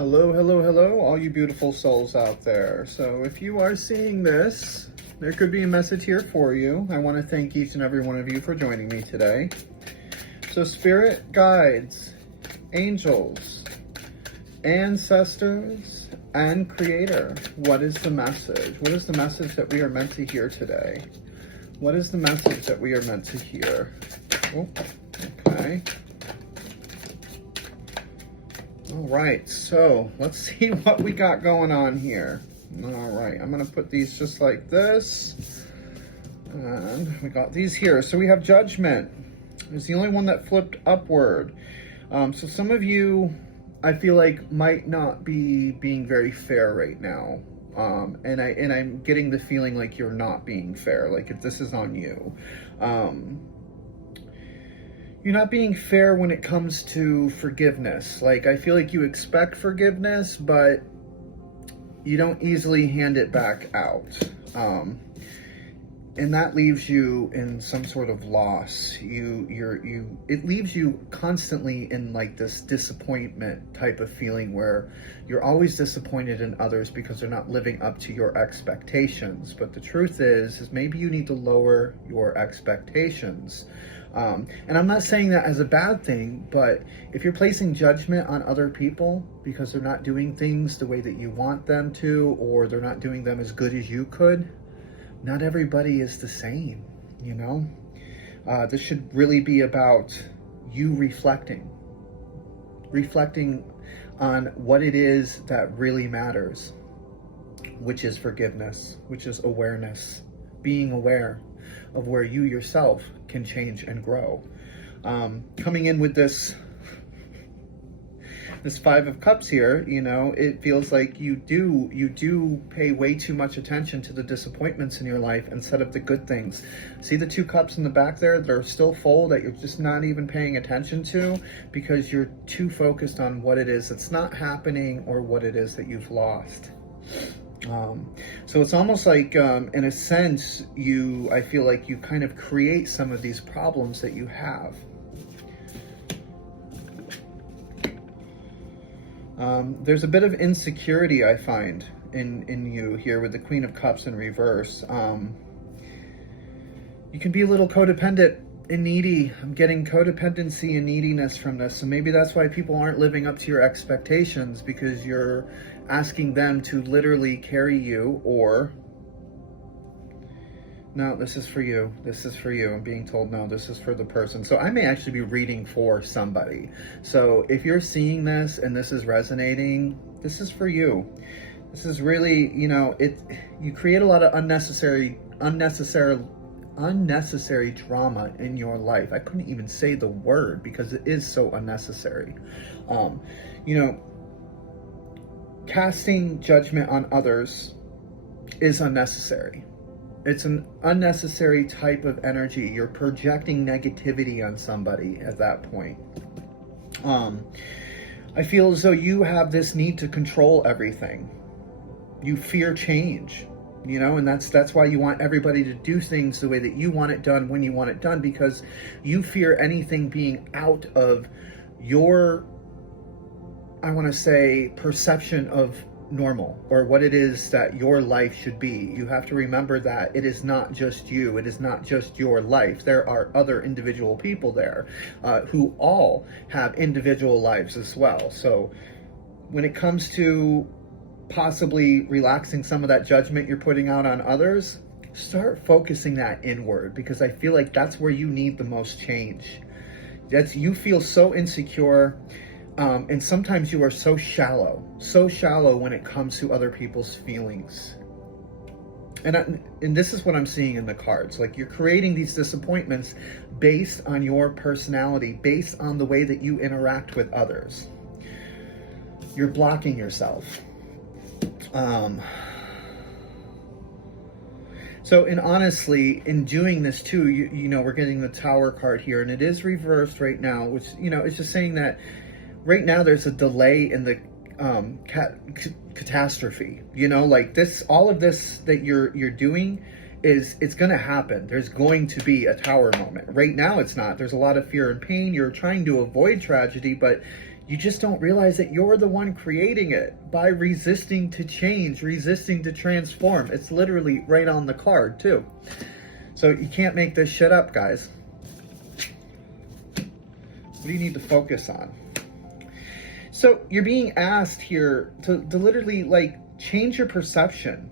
Hello, hello, hello, all you beautiful souls out there. So if you are seeing this, there could be a message here for you. I want to thank each and every one of you for joining me today. So spirit guides, angels, ancestors, and creator, what is the message? What is the message that we are meant to hear today? What is the message that we are meant to hear? Oh, okay. All right, so let's see what we got going on here. All right, I'm gonna put these just like this. And we got these here. So we have Judgment. It's the only one that flipped upward. So some of you, I feel like, might not be being very fair right now. And I'm getting the feeling like you're not being fair, like if this is on you. You're not being fair when it comes to forgiveness. Like, I feel like you expect forgiveness, but you don't easily hand it back out. And that leaves you in some sort of loss. It leaves you constantly in like this disappointment type of feeling where you're always disappointed in others because they're not living up to your expectations. But the truth is maybe you need to lower your expectations. And I'm not saying that as a bad thing, but if you're placing judgment on other people because they're not doing things the way that you want them to, or they're not doing them as good as you could, not everybody is the same, you know? This should really be about you reflecting on what it is that really matters, which is forgiveness, which is awareness, being aware of where you yourself can change and grow. Coming in with this Five of Cups here, you know, it feels like you do pay way too much attention to the disappointments in your life instead of the good things. See the 2 cups in the back there? They're still full, that you're just not even paying attention to because you're too focused on what it is that's not happening or what it is that you've lost. So it's almost like, in a sense, I feel like you kind of create some of these problems that you have. There's a bit of insecurity I find in you here with the Queen of Cups in reverse. You can be a little codependent and needy. I'm getting codependency and neediness from this. So maybe that's why people aren't living up to your expectations, because you're asking them to literally carry you, or no, this is for you. This is for you. I'm being told, no, this is for the person. So I may actually be reading for somebody. So if you're seeing this and this is resonating, this is for you. This is really, you know, you create a lot of unnecessary drama in your life. I couldn't even say the word because it is so unnecessary. You know, casting judgment on others is unnecessary. It's an unnecessary type of energy. You're projecting negativity on somebody at that point. I feel as though you have this need to control everything. You fear change, you know, and that's why you want everybody to do things the way that you want it done when you want it done, because you fear anything being out of your, I want to say, perception of normal, or what it is that your life should be. You have to remember that it is not just you. It is not just your life. There are other individual people there who all have individual lives as well. So when it comes to possibly relaxing some of that judgment you're putting out on others, start focusing that inward, because I feel like that's where you need the most change. You feel so insecure. And sometimes you are so shallow when it comes to other people's feelings. And this is what I'm seeing in the cards. Like, you're creating these disappointments based on your personality, based on the way that you interact with others. You're blocking yourself. So, and honestly, in doing this too, you know, we're getting the Tower card here, and it is reversed right now, which, you know, it's just saying that right now there's a delay in the catastrophe, you know, like this, all of this that you're doing it's going to happen. There's going to be a Tower moment. Right now it's not. There's a lot of fear and pain. You're trying to avoid tragedy, but You just don't realize that you're the one creating it by resisting to change, resisting to transform. It's literally right on the card too. So you can't make this shit up, guys. What do you need to focus on? So you're being asked here to literally like change your perception.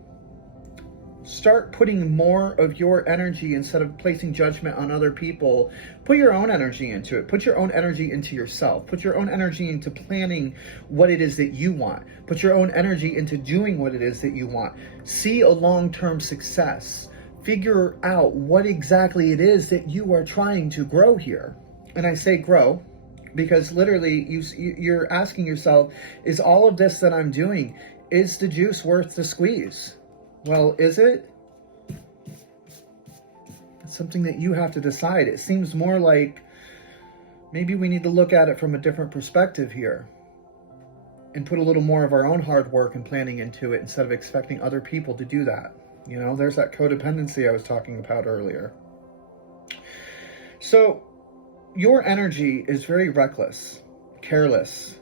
Start putting more of your energy, instead of placing judgment on other people, put your own energy into it. Put your own energy into yourself. Put your own energy into planning what it is that you want. Put your own energy into doing what it is that you want. See a long-term success. Figure out what exactly it is that you are trying to grow here. And I say grow because literally you're asking yourself, is all of this that I'm doing, is the juice worth the squeeze? Well, is it? It's something that you have to decide. It seems more like maybe we need to look at it from a different perspective here and put a little more of our own hard work and planning into it instead of expecting other people to do that. You know, there's that codependency I was talking about earlier. So your energy is very reckless, careless,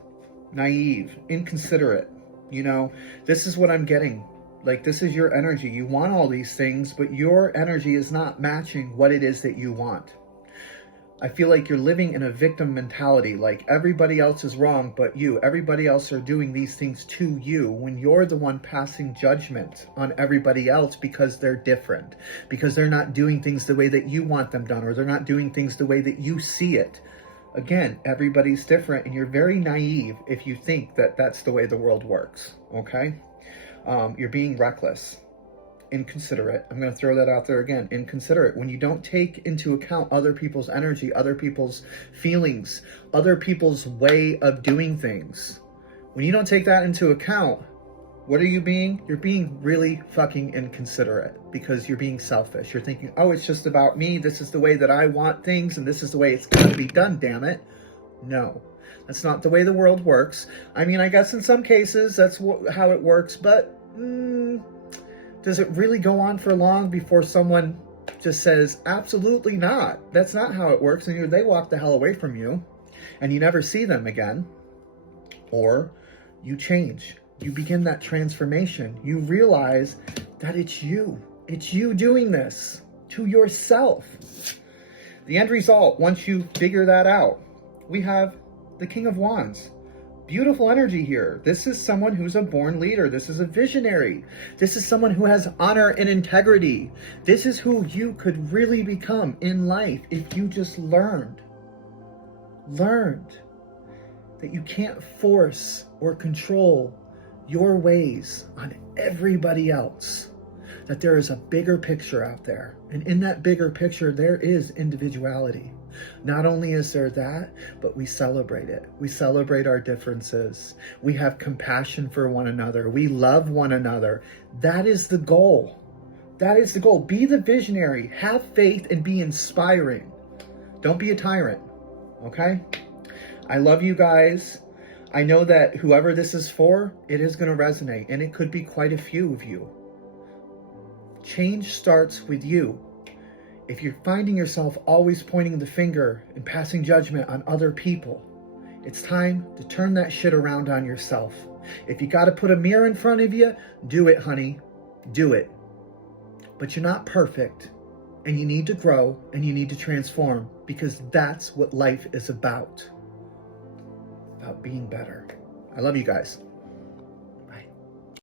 naive, inconsiderate. You know, this is what I'm getting. Like, this is your energy. You want all these things, but your energy is not matching what it is that you want. I feel like you're living in a victim mentality, like everybody else is wrong but you. Everybody else are doing these things to you when you're the one passing judgment on everybody else because they're different, because they're not doing things the way that you want them done, or they're not doing things the way that you see it. Again, everybody's different, and you're very naive if you think that that's the way the world works, okay? You're being reckless, inconsiderate. I'm going to throw that out there again. Inconsiderate. When you don't take into account other people's energy, other people's feelings, other people's way of doing things. When you don't take that into account, what are you being? You're being really fucking inconsiderate because you're being selfish. You're thinking, oh, it's just about me. This is the way that I want things, and this is the way it's got to be done, damn it. No. That's not the way the world works. I mean, I guess in some cases that's how it works, but does it really go on for long before someone just says, absolutely not? That's not how it works, and they walk the hell away from you, and you never see them again. Or you change. You begin that transformation. You realize that it's you. It's you doing this to yourself. The end result, once you figure that out, we have the King of Wands. Beautiful energy here. This is someone who's a born leader. This is a visionary. This is someone who has honor and integrity. This is who you could really become in life if you just learned that you can't force or control your ways on everybody else. That there is a bigger picture out there. And in that bigger picture, there is individuality. Not only is there that, but we celebrate it. We celebrate our differences. We have compassion for one another. We love one another. That is the goal. That is the goal. Be the visionary. Have faith and be inspiring. Don't be a tyrant. Okay? I love you guys. I know that whoever this is for, it is going to resonate. And it could be quite a few of you. Change starts with you. If you're finding yourself always pointing the finger and passing judgment on other people, it's time to turn that shit around on yourself. If you got to put a mirror in front of you, do it, honey. Do it. But you're not perfect, and you need to grow, and you need to transform, because that's what life is about being better. I love you guys.